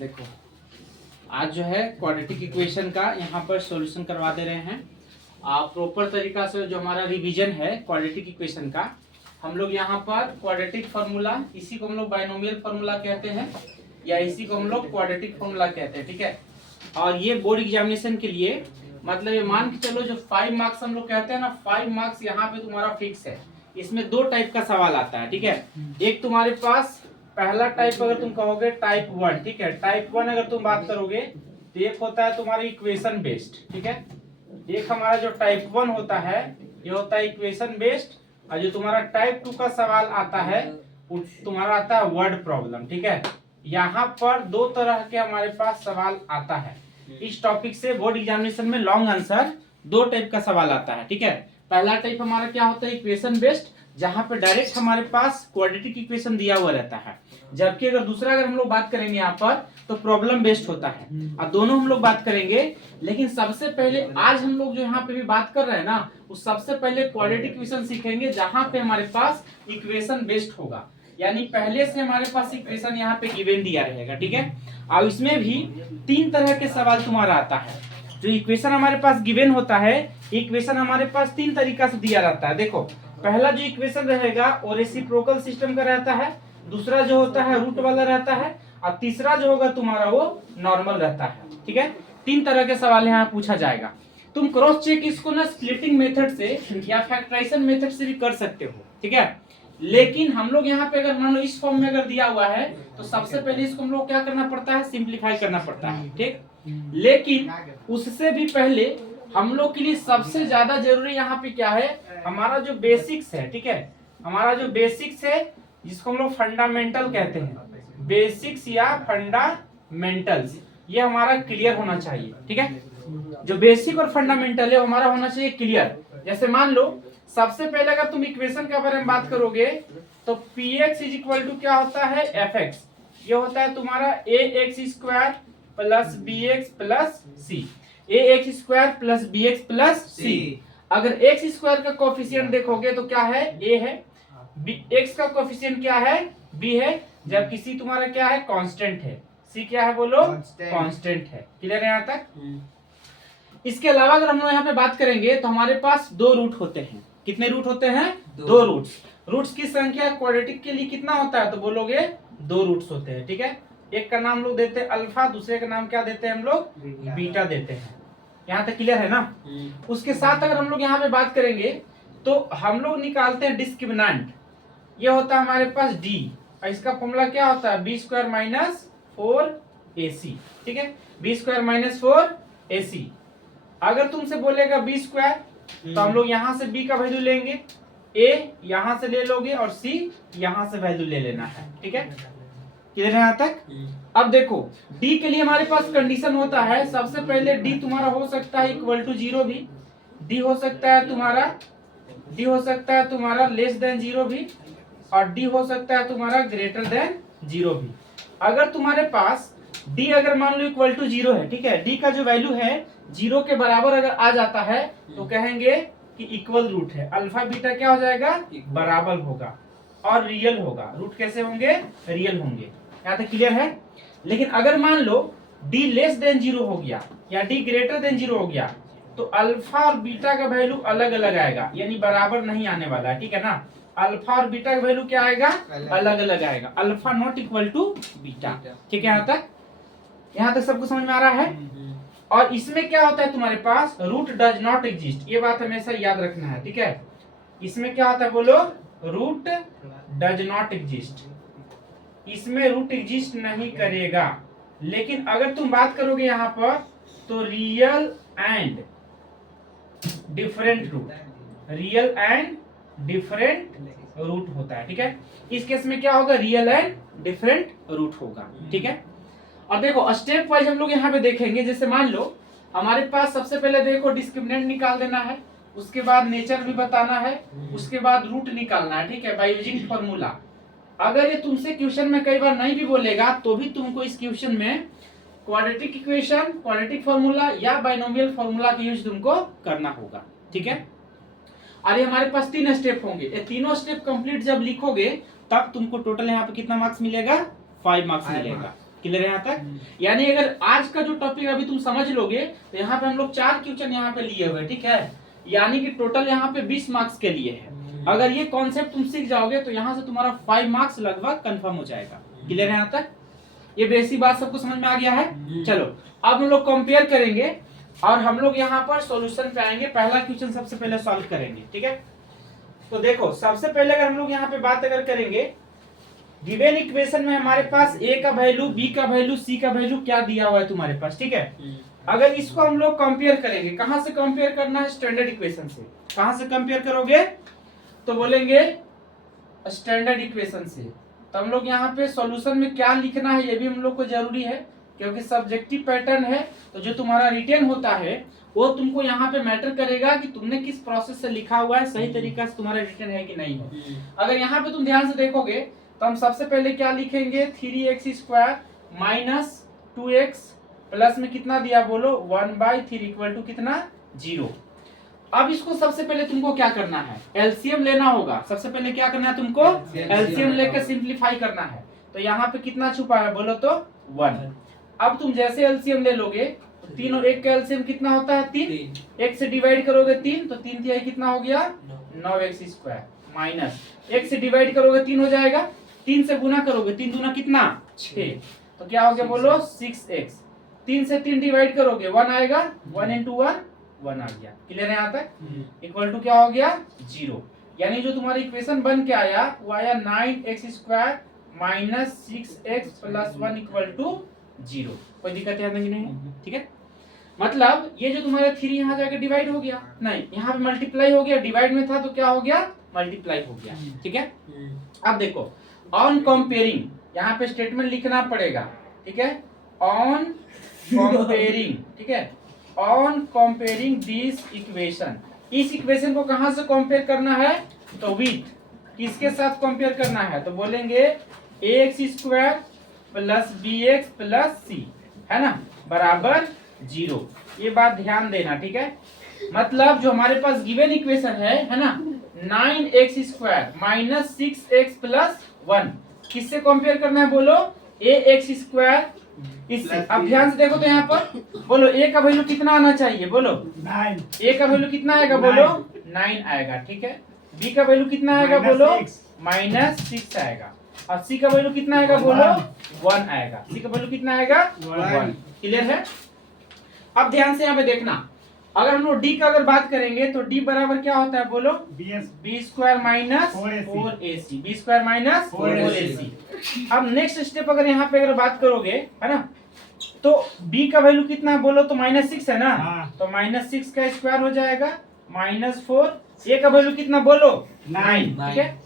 देखो आज जो है क्वाड्रेटिक इक्वेशन का यहाँ पर सॉल्यूशन करवा दे रहे हैं। आप प्रॉपर तरीका से जो हमारा रिवीजन है क्वाड्रेटिक इक्वेशन का, हम लोग यहाँ पर क्वाड्रेटिक फार्मूला, इसी को हम लोग बाइनोमियल फार्मूला कहते हैं या इसी को हम लोग क्वाड्रेटिक फार्मूला कहते हैं, ठीक है। और ये बोर्ड एग्जामिनेशन के लिए मतलब ये मान के चलो जो 5 मार्क्स हम लोग कहते हैं ना, 5 मार्क्स यहाँ पे तुम्हारा फिक्स है। इसमें 2 टाइप का सवाल आता है, ठीक है। एक तुम्हारे पास पहला टाइप अगर तुम कहोगे टाइप 1, ठीक है। टाइप 1 अगर तुम बात करोगे तो एक होता है तुम्हारा इक्वेशन बेस्ड, ठीक है। एक हमारा जो टाइप 1 होता है ये होता है इक्वेशन बेस्ड, और जो तुम्हारा टाइप 2 का सवाल आता है तुम्हारा आता है वर्ड प्रॉब्लम, ठीक है। यहाँ पर 2 तरह के हमारे पास सवाल आता है। इस टॉपिक से बोर्ड एग्जामिनेशन में लॉन्ग आंसर 2 टाइप का सवाल आता है, ठीक है। पहला टाइप हमारा क्या होता है इक्वेशन बेस्ड, जहां पे डायरेक्ट हमारे पास क्वाड्रेटिक इक्वेशन दिया हुआ रहता है। जबकि अगर दूसरा अगर हम लोग बात करेंगे यहाँ पर तो प्रॉब्लम बेस्ड होता है। अब दोनों हम लोग बात करेंगे, लेकिन सबसे पहले आज हम लोग जो यहाँ पे भी बात कर रहे हैं ना, उस सबसे पहले क्वाड्रेटिक इक्वेशन सीखेंगे जहां पे हमारे पास इक्वेशन बेस्ड होगा, यानी पहले से हमारे पास इक्वेशन यहाँ पे गिवन दिया रहेगा, ठीक है। और इसमें भी 3 तरह के सवाल तुम्हारा आता है। जो इक्वेशन हमारे पास गिवन होता है, इक्वेशन हमारे पास 3 तरीका से दिया रहता है। देखो पहला जो इक्वेशन रहेगा वो रेसिप्रोकल सिस्टम का रहता है, दूसरा जो होता है रूट वाला रहता है, और तीसरा जो होगा तुम्हारा वो नॉर्मल रहता है, ठीक है। 3 तरह के सवाल यहाँ पूछा जाएगा। तुम क्रॉस चेक इसको ना स्प्लिटिंग मेथड से या फैक्टराइजेशन मेथड से भी कर सकते हो, ठीक है। लेकिन हम लोग यहाँ पे अगर मान लो इस फॉर्म में अगर दिया हुआ है तो सबसे पहले इसको हम लोग क्या करना पड़ता है, सिंप्लीफाई करना पड़ता है, ठीक। लेकिन उससे भी पहले हम लोग के लिए सबसे ज्यादा जरूरी यहाँ पे क्या है, हमारा जो बेसिक्स है, ठीक है। हमारा जो बेसिक्स है जिसको हम लोग फंडामेंटल कहते हैं, बेसिक्स या फंडामेंटल्स, ये हमारा क्लियर होना चाहिए, ठीक है। जो बेसिक और फंडामेंटल है हमारा होना चाहिए क्लियर। जैसे मान लो सबसे पहले अगर तुम इक्वेशन के बारे में बात करोगे तो px इज इक्वल टू क्या होता है fx, ये होता है तुम्हारा ax square plus bx plus c, ax square plus bx plus c। अगर x स्क्वायर का कोफिशिएंट देखोगे तो क्या है, a है, x का कोफिशिएंट क्या है, b है, जबकि c तुम्हारा क्या है, कांस्टेंट है। c क्या है बोलो, कांस्टेंट है। क्लियर है यहाँ तक। इसके अलावा अगर हम लोग यहाँ पे बात करेंगे तो हमारे पास 2 रूट होते हैं। कितने रूट होते हैं, 2 रूट्स। रूट्स की संख्या क्वाड्रेटिक के लिए कितना होता है तो बोलोगे 2 रूट्स होते हैं, ठीक है। एक का नाम लोग देते हैं अल्फा, दूसरे का नाम क्या देते हैं हम लोग, बीटा देते हैं। यहाँ तक क्लियर है ना। उसके साथ अगर हम लोग यहाँ पे बात करेंगे तो हम लोग निकालते हैं डिस्क्रिमिनेंट, ये होता है हमारे पास d, और इसका फॉर्मूला क्या होता है, बी स्क्वायर माइनस 4ac, ठीक है। B square minus 4ac। अगर तुमसे बोलेगा बी स्क्वायर तो हम लोग यहाँ से b का वैल्यू लेंगे, a यहाँ से ले लोगे और c यहाँ से वैल्यू ले लेना है, ठीक है। क्लियर है यहाँ तक। अब देखो d के लिए हमारे पास कंडीशन होता है, सबसे पहले d तुम्हारा हो सकता है इक्वल टू 0 भी, d हो सकता है तुम्हारा लेस देन 0 भी, और d हो सकता है तुम्हारा ग्रेटर देन 0 भी। अगर तुम्हारे पास d अगर मान लो इक्वल टू 0 है, ठीक है, d का जो वैल्यू है 0 के बराबर अगर आ जाता है तो कहेंगे कि इक्वल रूट है, अल्फा बीटा क्या हो जाएगा, बराबर होगा और रियल होगा। रूट कैसे होंगे, रियल होंगे। यहाँ तक क्लियर है। लेकिन अगर मान लो d लेस देन 0 हो गया या d ग्रेटर देन 0 हो गया तो अल्फा और बीटा का वैल्यू अलग अलग आएगा, यानी बराबर नहीं आने वाला है, ठीक है ना। अल्फा और बीटा का वैल्यू क्या आएगा, अलग अलग आएगा, alpha not equal to beta, ठीक है। यहाँ तक सबको समझ में आ रहा है। और इसमें क्या होता है तुम्हारे पास, रूट डज नॉट एग्जिस्ट, ये बात हमेशा याद रखना है, ठीक है। इसमें क्या होता है बोलो, रूट डज नॉट एग्जिस्ट, इसमें रूट एग्जिस्ट नहीं करेगा। लेकिन अगर तुम बात करोगे यहाँ पर तो real and different root, real and different root होता है, ठीक है। इस केस में क्या होगा, रियल एंड डिफरेंट रूट होगा, ठीक है। और देखो स्टेप वाइज हम लोग यहाँ पे देखेंगे। जैसे मान लो हमारे पास सबसे पहले देखो डिस्क्रिमिनेंट निकाल देना है, उसके बाद नेचर भी बताना है, उसके बाद रूट निकालना है, ठीक है, बाय यूजिंग फार्मूला। अगर ये तुमसे क्वेश्चन में कई बार नहीं भी बोलेगा तो भी तुमको इस क्वेश्चन में क्वाड्रेटिक इक्वेशन, क्वाड्रेटिक फार्मूला या बाइनोमियल फार्मूला का यूज तुमको करना होगा, ठीक है। और ये हमारे पास 3 स्टेप होंगे, ये तीनों स्टेप कंप्लीट जब लिखोगे तब तुमको टोटल यहाँ पे कितना मार्क्स मिलेगा, 5 मार्क्स मिलेगा। क्लियर है यहाँ तक? यानी अगर आज का जो टॉपिक अभी तुम समझ लोगे तो यहाँ पे हम लोग 4 क्वेश्चन यहाँ पे लिए हुए, ठीक है, यानी कि टोटल यहाँ पे 20 मार्क्स के लिए है। अगर ये कॉन्सेप्ट तुम सीख जाओगे तो यहाँ से तुम्हारा 5 मार्क्स लगभग कंफर्म हो जाएगा। क्लियर है यहाँ तक? ये बेसिक बात सबको समझ में आ गया है? चलो अब हम लोग कंपेयर करेंगे और हम लोग यहाँ पर सॉल्यूशन पे आएंगे। पहला क्वेश्चन सबसे पहले सॉल्व करेंगे, ठीक है। तो देखो सबसे पहले अगर हम लोग यहाँ पे बात अगर करेंगे, गिवन इक्वेशन में हमारे पास a का वैल्यू, b का वैल्यू, c का वैल्यू क्या दिया हुआ है तुम्हारे पास, ठीक है। अगर इसको हम लोग कंपेयर करेंगे, कहां से कंपेयर करना है? स्टैंडर्ड इक्वेशन से। कहां से कंपेयर करोगे? तो बोलेंगे स्टैंडर्ड इक्वेशन से। तो हम लोग यहाँ पे सॉल्यूशन में क्या लिखना है ये भी हम लोग को जरूरी है, क्योंकि सब्जेक्टिव पैटर्न है। तो जो तुम्हारा रिटेन होता है वो तुमको यहाँ पे मैटर करेगा कि तुमने किस प्रोसेस से लिखा हुआ है, सही तरीका से तुम्हारा रिटेन है कि नहीं है। अगर यहाँ पे तुम ध्यान से देखोगे तो हम सबसे पहले क्या लिखेंगे? 3x² माइनस 2x प्लस में कितना दिया बोलो? 1/3 इक्वल टू कितना? 0। अब इसको सबसे पहले तुमको क्या करना है? एलसीएम लेना होगा। सबसे पहले क्या करना है तुमको? एलसीएम लेकर सिंप्लीफाई करना है। तो यहाँ पे कितना छुपा है बोलो तो? 1। अब तुम जैसे एलसीएम ले लोगे तो 3 और 1 का एलसीएम कितना होता है? 3। 1 से डिवाइड करोगे 3 तो 3 तिहाई कितना हो गया? 9x² माइनस 1 से डिवाइड करोगे 3 हो जाएगा, 3 से गुना करोगे 3 दूना कितना? 6। तो क्या हो गया बोलो? 6x। 3 से 3 डिवाइड करोगे 1 आएगा, 1 into 1 1 आ गया। क्लियर है यहाँ तक? इक्वल टू क्या हो गया? 0। यानी जो तुम्हारी इक्वेशन बन के आया वो आया 9x² minus 6x plus 1 equal to 0। कोई दिक्कत यहाँ नहीं है, ठीक है। मतलब ये जो तुम्हारा 3 यहाँ जाके डिवाइड हो गया, नहीं यहाँ पे मल्टीप्लाई हो गया, डिवाइड में था तो क्या हो गया? मल्टीप्लाई हो गया, ठीक है। अब देखो ऑन कंपेयरिंग, यहाँ पे स्टेटमेंट लिखना पड़ेगा, ठीक है। ऑन कंपेयरिंग, ठीक है, ऑन कंपेयरिंग दिस इक्वेशन। इस इक्वेशन को कहां से कंपेयर करना है? तो विथ किसके साथ कंपेयर करना है? तो बोलेंगे ax² plus bx plus c, है ना, बराबर 0। ये बात ध्यान देना, ठीक है। मतलब जो हमारे पास गिवन इक्वेशन है ना, 9x² माइनस 6x प्लस 1, किससे कंपेयर करना है बोलो? ax² इससे। अब ध्यान से देखो तो यहाँ पर बोलो a का वैल्यू कितना आना चाहिए बोलो? 9। a का वैल्यू कितना आएगा बोलो? 9 आएगा, ठीक है। b का वैल्यू कितना आएगा बोलो? -6 आएगा। और c का वैल्यू कितना आएगा बोलो? 1 आएगा। c का वैल्यू कितना आएगा? 1। क्लियर है? अब ध्यान से यहाँ पे देखना, अगर हम लोग d का अगर बात करेंगे तो d बराबर क्या होता है बोलो? b² minus 4ac। b² minus 4ac। अब नेक्स्ट स्टेप अगर यहाँ पे अगर बात करोगे, है ना, तो b का वैल्यू कितना है बोलो? तो -6 है ना, तो -6 का स्क्वायर हो जाएगा -4। a का वैल्यू कितना बोलो? 9, ठीक है।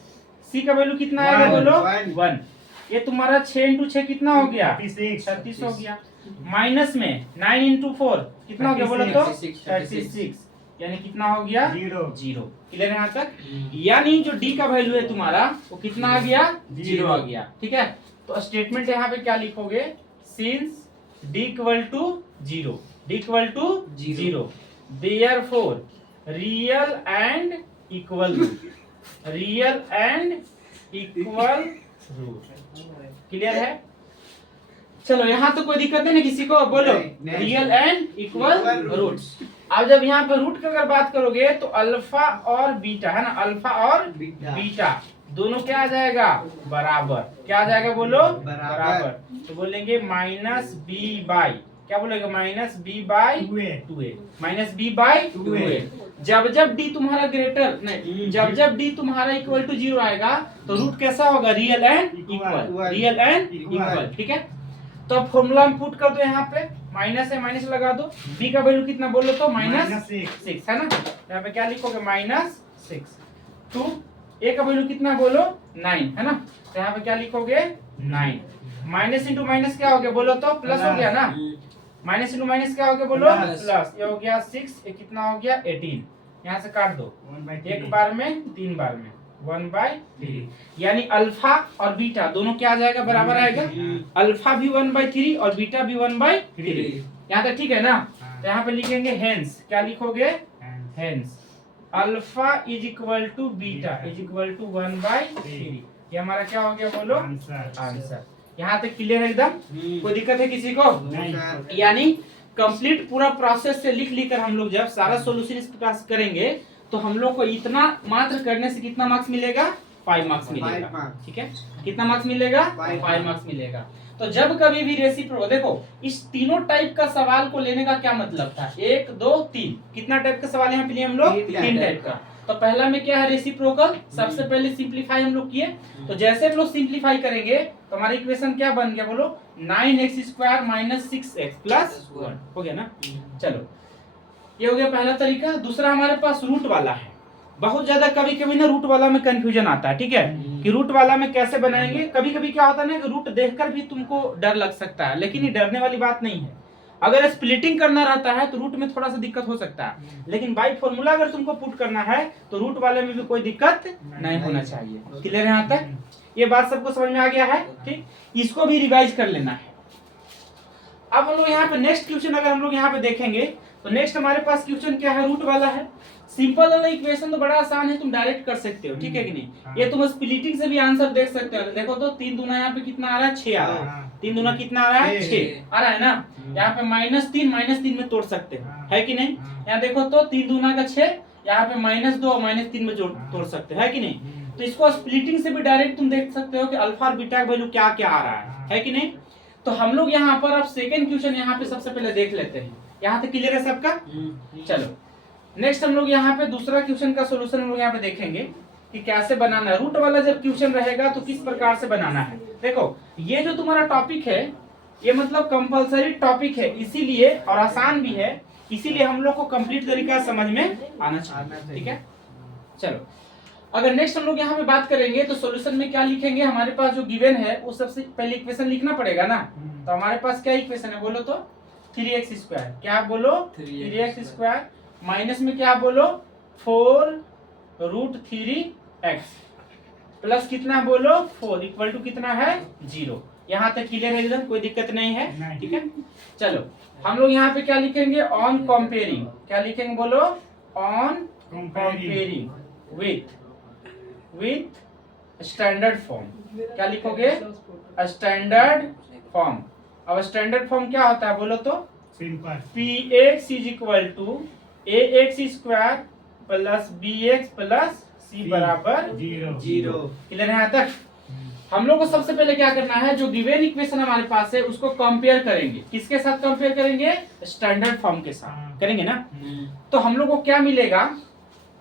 c का वैल्यू कितना आएगा बोलो? 1। ये तुम्हारा 6 into 6 कितना हो गया? 36 हो गया। माइनस में 9 into 4 कितना हो गया बोलो तो? 36। यानी कितना हो गया? 0। क्लियर है यहाँ तक? यानी जो d का वैल्यू है तुम्हारा वो कितना आ गया? 0 आ गया, ठीक है। तो स्टेटमेंट यहाँ पे क्या लिखोगे? Since d equal to 0, d equal to 0, therefore real and equal root, real and equal root. Clear है? चलो यहाँ तो कोई दिक्कत नहीं किसी को, बोलो रियल एंड इक्वल रूट्स। अब जब यहाँ पे रूट की अगर बात करोगे तो अल्फा और बीटा, है ना, अल्फा और बीटा दोनों क्या आ जाएगा? बराबर। क्या आ जाएगा बोलो? बराबर। तो बोलेंगे -b/, क्या बोलेगा? -b/2a, -b/2a। जब d तुम्हारा ग्रेटर नहीं, जब d तुम्हारा इक्वल टू 0 आएगा तो रूट कैसा होगा? Real and equal, real and equal, ठीक है। तो अब फॉर्मूला हम पुट कर दो, यहाँ पे माइनस है, माइनस लगा दो। b का वैल्यू कितना बोलो तो? -6, है ना। यहाँ पे क्या लिखोगे? -6 टू a का वैल्यू कितना बोलो? 9, है ना। तो यहाँ पे क्या लिखोगे? 9। माइनस इंटू माइनस क्या हो गया बोलो तो? प्लस हो गया ना। माइनस इंटू माइनस क्या हो गया बोलो? प्लस। ये हो गया 6, ये कितना हो गया? 18। यहाँ से काट दो, एक बार में 3 बार में 1/3। यानी अल्फा और बीटा दोनों क्या आ जाएगा? बराबर आएगा। अल्फा भी 1/3 और बीटा भी 1/3। यहाँ तक ठीक है ना। तो यहाँ पे लिखेंगे हेंस, क्या लिखोगे? Hence alpha is equal to beta is equal to 1/3। ये हमारा क्या हो गया बोलो? आंसर। यहाँ तक क्लियर है एकदम? कोई दिक्कत है किसी को? नहीं। यानी कंप्लीट पूरा प्रोसेस से लिख लिख कर हम लोग जब सारा सॉल्यूशन इस प्रकार से करेंगे तो हम लोग को इतना मात्र करने से कितना मार्क्स मिलेगा? 5 मार्क्स मिलेगा। ठीक है, कितना मार्क्स मिलेगा? 5 मार्क्स मिलेगा। तो जब कभी भी रेसिप्रोकल, देखो इस तीनों टाइप का सवाल को लेने का क्या मतलब था? 1 2 3, कितना टाइप का सवाल यहाँ पे लिए हम लोग? 3 टाइप का। तो पहला में क्या है? रेसिप्रोकल। सबसे पहले सिंप्लीफाई हम लोग किए, तो जैसे हम लोग सिंप्लीफाई करेंगे तो हमारा इक्वेशन क्या बन गया? बोलो 9x² - 6x + 1 हो गया ना। चलो ये हो गया पहला तरीका। दूसरा हमारे पास रूट वाला है। बहुत ज्यादा कभी कभी ना रूट वाला में कंफ्यूजन आता है, ठीक है, कि रूट वाला में कैसे बनाएंगे। कभी कभी क्या होता है ना कि रूट देखकर भी तुमको डर लग सकता है, लेकिन ये डरने वाली बात नहीं है। अगर स्प्लिटिंग करना रहता है तो रूट में थोड़ा सा दिक्कत हो सकता है, लेकिन बाई फॉर्मूला अगर तुमको पुट करना है तो रूट वाले में भी कोई दिक्कत नहीं होना चाहिए। क्लियर है यहाँ तक? ये बात सबको समझ में आ गया है? ठीक, इसको भी रिवाइज कर लेना है। अब हम लोग यहाँ पे नेक्स्ट क्वेश्चन अगर हम लोग यहाँ पे देखेंगे तो नेक्स्ट हमारे पास क्वेश्चन क्या है? रूट वाला है। सिंपल वाला इक्वेशन तो बड़ा आसान है, तुम डायरेक्ट कर सकते हो, ठीक है कि नहीं? ये तुम स्प्लिटिंग से भी आंसर देख सकते हो। देखो तो 3 दूना यहाँ पे कितना आ रहा है? 6 आ रहा है। 3 दूना कितना आ रहा है? 6 आ रहा है ना। यहाँ पे -3 में तोड़ सकते हो, है कि नहीं? यहाँ देखो तो 3 दूना का 6, यहाँ पे -2 और -3 में तोड़ सकते हो, है कि नहीं? तो इसको स्प्लिटिंग से भी डायरेक्ट तुम देख सकते हो कि अल्फा और बीटा का वैल्यू क्या क्या आ रहा है कि नहीं? तो हम लोग यहाँ पर अब सेकेंड क्वेश्चन यहाँ पे सबसे पहले देख लेते हैं। यहाँ तक क्लियर है सबका? चलो नेक्स्ट हम लोग यहाँ पे दूसरा क्वेश्चन का सोल्यूशन हम लोग यहाँ पे देखेंगे कि कैसे बनाना है। रूट वाला जब क्वेश्चन रहेगा तो किस प्रकार से बनाना है। देखो ये जो तुम्हारा टॉपिक है ये मतलब कंपलसरी टॉपिक है, इसीलिए और आसान भी है, इसीलिए हम लोग को कंप्लीट तरीका समझ में आना चाहिए। ठीक है, चलो अगर नेक्स्ट हम लोग यहाँ पे बात करेंगे तो सॉल्यूशन में क्या लिखेंगे? हमारे पास जो गिवन है वो सबसे पहले इक्वेशन लिखना पड़ेगा ना। तो हमारे पास क्या इक्वेशन है बोलो तो? 3x²। क्या बोलो? 3x² माइनस में क्या बोलो? 4√3x प्लस कितना बोलो? 4 इक्वल टू कितना है? 0। यहाँ तक क्लियर है एकदम? कोई दिक्कत नहीं है? ठीक है, चलो हम लोग यहाँ पे क्या लिखेंगे? On comparing. क्या लिखेंगे बोलो? On comparing with standard form. क्या लिखोगे? Standard form. अब स्टैंडर्ड फॉर्म क्या होता है बोलो तो? px = ax² + bx + c = 0। Clear है यहाँ तक? हम लोग को सबसे पहले क्या करना है? जो गिवन इक्वेशन हमारे पास है उसको कंपेयर करेंगे। किसके साथ कंपेयर करेंगे? स्टैंडर्ड फॉर्म के साथ करेंगे ना। तो हम लोग को क्या मिलेगा?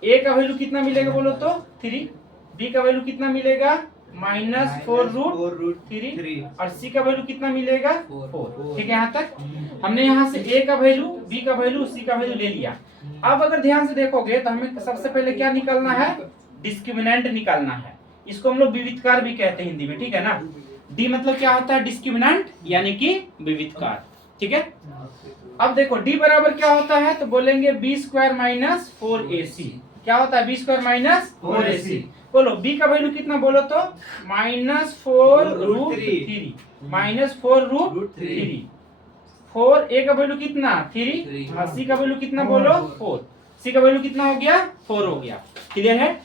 a का वैल्यू कितना मिलेगा बोलो तो? 3। b का वैल्यू कितना मिलेगा? -4√3 और c का वैल्यू कितना मिलेगा? 4। ठीक है यहाँ तक? हमने यहाँ से a का वैल्यू, b का वैल्यू, c का वैल्यू ले लिया। अब अगर ध्यान से देखोगे तो हमें सबसे पहले क्या निकालना है? डिस्क्रिमिनेंट निकालना है। इसको हम लोग विविधकार भी कहते हैं हिंदी में, ठीक है ना। डी मतलब क्या होता है? डिस्क्रिमिनेंट यानी कि विविधकार। ठीक है, अब देखो डी बराबर क्या होता है? तो बोलेंगे b² - 4ac। क्या होता है? b² - 4ac। बोलो b का वैल्यू कितना बोलो तो? -4√3 -4√3। 4 a का वैल्यू कितना? 3 और c का वैल्यू कितना बोलो? 4। c का वैल्यू कितना हो गया? 4 हो गया। क्लियर है?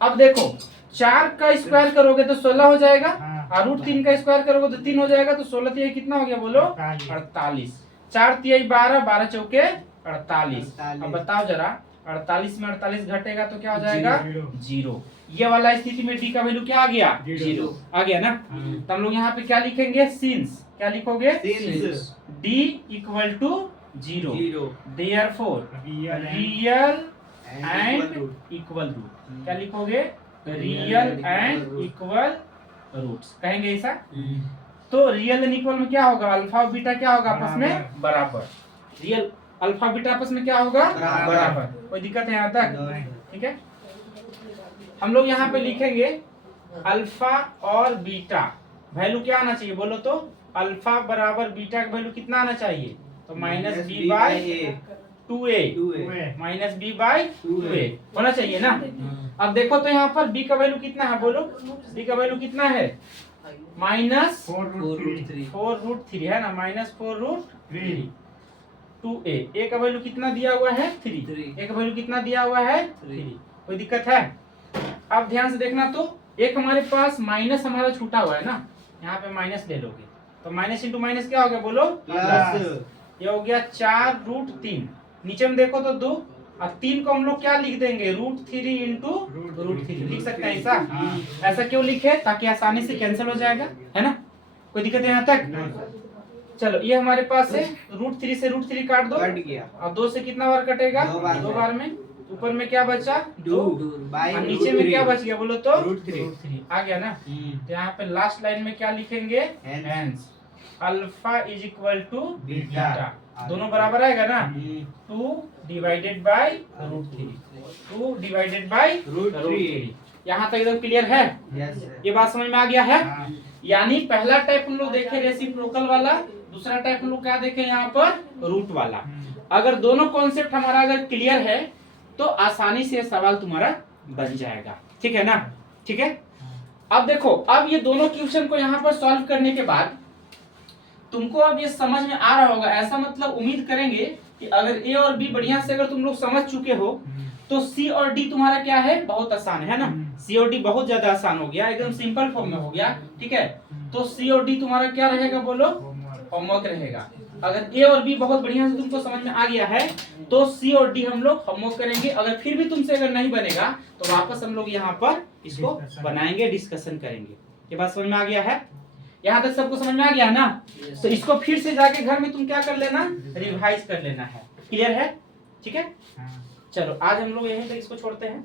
अब देखो 4 का स्क्वायर करोगे तो 16 हो जाएगा और √3 का स्क्वायर करोगे तो 3 हो जाएगा। तो 16 तिहाई कितना हो गया बोलो? 48। 4 तिहाई 12, 12 चौके 48। अब बताओ जरा 48 में 48 घटेगा तो क्या हो जाएगा? 0। ये वाला स्थिति में डी का वैल्यू क्या आ गया? 0 आ गया ना। तो हम लोग यहाँ पे क्या लिखेंगे? सिंस। क्या लिखोगे? D equal to 0 therefore real and equal root. क्या लिखोगे? रियल एंड इक्वल रूट्स कहेंगे ऐसा। तो रियल एंड इक्वल में क्या होगा? अल्फा और बीटा क्या होगा? आपस में बराबर। रियल अल्फा बीटा आपस में क्या होगा? बराबर। कोई दिक्कत है यहाँ तक? ठीक है, हम लोग यहाँ पे लिखेंगे अल्फा और बीटा वैल्यू क्या आना चाहिए बोलो तो? अल्फा बराबर बीटा का वैल्यू कितना आना चाहिए? तो -b/2a -b/2a होना चाहिए ना। अब देखो तो यहाँ पर b का वैल्यू कितना है बोलो? b का वैल्यू कितना है? -4√3 है ना। -4√3 2a। a का वैल्यू कितना दिया हुआ है? 3। a का वैल्यू कितना दिया हुआ है? 3। कोई दिक्कत है? अब ध्यान से देखना तो एक हमारे पास माइनस हमारा छूटा हुआ है ना, यहाँ पे माइनस ले लोगे तो माइनस इंटू माइनस क्या हो गया बोलो, प्लस। ये हो गया 4√3। नीचे में देखो तो 2 और 3 को हम लोग क्या लिख देंगे, √3 इंटू √3 लिख सकते हैं ऐसा। ऐसा क्यों लिखे, ताकि आसानी से कैंसिल हो जाएगा, है ना। कोई दिक्कत है यहाँ तक? चलो ये हमारे पास है, √3 से √3 काट दो, कट गया। और 2 से कितना बार कटेगा, 2 बार में। ऊपर में क्या बचा, 2, बाई और नीचे में क्या बच गया बोलो तो, √3 आ गया ना। तो यहाँ पे लास्ट लाइन में क्या लिखेंगे, hence alpha is equal to beta, दोनों बराबर आएगा ना। 2 डिवाइडेड बाय √3, 2 डिवाइडेड बाय √3। यहाँ तक एकदम क्लियर है, ये बात समझ में आ गया है। यानी पहला टाइप हम लोग देखे रेसिप्रोकल वाला, दूसरा टाइप हम लोग क्या देखे यहाँ पर, रूट वाला। अगर दोनों कॉन्सेप्ट हमारा अगर क्लियर है तो आसानी से सवाल तुम्हारा बन जाएगा, ठीक है ना। ठीक है, अब देखो, अब ये दोनों क्वेश्चन को यहाँ पर सॉल्व करने के बाद तुमको अब ये समझ में आ रहा होगा, ऐसा मतलब उम्मीद करेंगे कि अगर ए और बी बढ़िया से अगर तुम लोग समझ चुके हो तो सी और डी तुम्हारा क्या है, बहुत आसान है ना। सी और डी बहुत ज्यादा आसान हो गया, एकदम सिंपल फॉर्म में हो गया, ठीक है। तो सी और डी तुम्हारा क्या रहेगा बोलो, होमवर्क रहेगा। अगर ए और बी बहुत बढ़िया से तुमको समझ में आ गया है तो सी और डी हम लोग होमवर्क करेंगे। अगर फिर भी तुमसे अगर नहीं बनेगा तो वापस हम लोग यहाँ पर इसको बनाएंगे, डिस्कशन करेंगे। ये बात समझ में आ गया है, यहाँ तक सबको समझ में आ गया है ना। तो इसको फिर से जाके घर में तुम क्या कर लेना, रिवाइज कर लेना है। क्लियर है, ठीक है। चलो आज हम लोग यहीं तक इसको छोड़ते हैं।